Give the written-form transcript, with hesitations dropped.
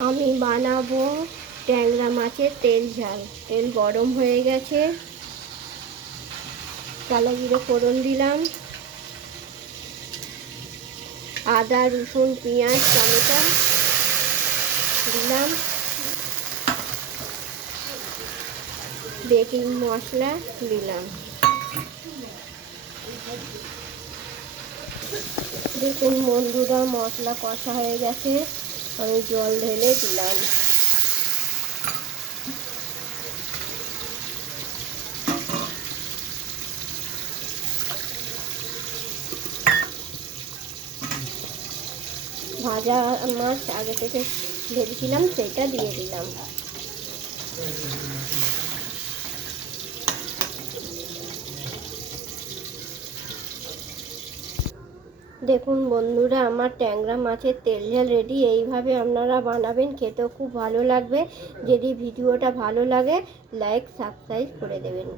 আমি বানাবো ট্যাংরা মাছের তেল ঝাল। তেল গরম হয়ে গেছে, কালো জিরে ফোড়ন দিলাম, আদা রসুন পেঁয়াজ টমেটো দিলাম, বেকিং মশলা দিলাম। দেখুন বন্ধুরা, মশলা কষা হয়ে গেছে, আমি জল ঢেলে দিলাম। ভাজা মাছ আগে থেকে ভেজেছিলাম, সেটা দিয়ে দিলাম। দেখুন বন্ধুরা, আমার ট্যাংরা মাছের তেল ঝাল রেডি। এইভাবে আপনারা বানাবেন, খেতেও খুব ভালো লাগবে। যদি ভিডিওটা ভালো লাগে, লাইক সাবস্ক্রাইব করে দেবেন।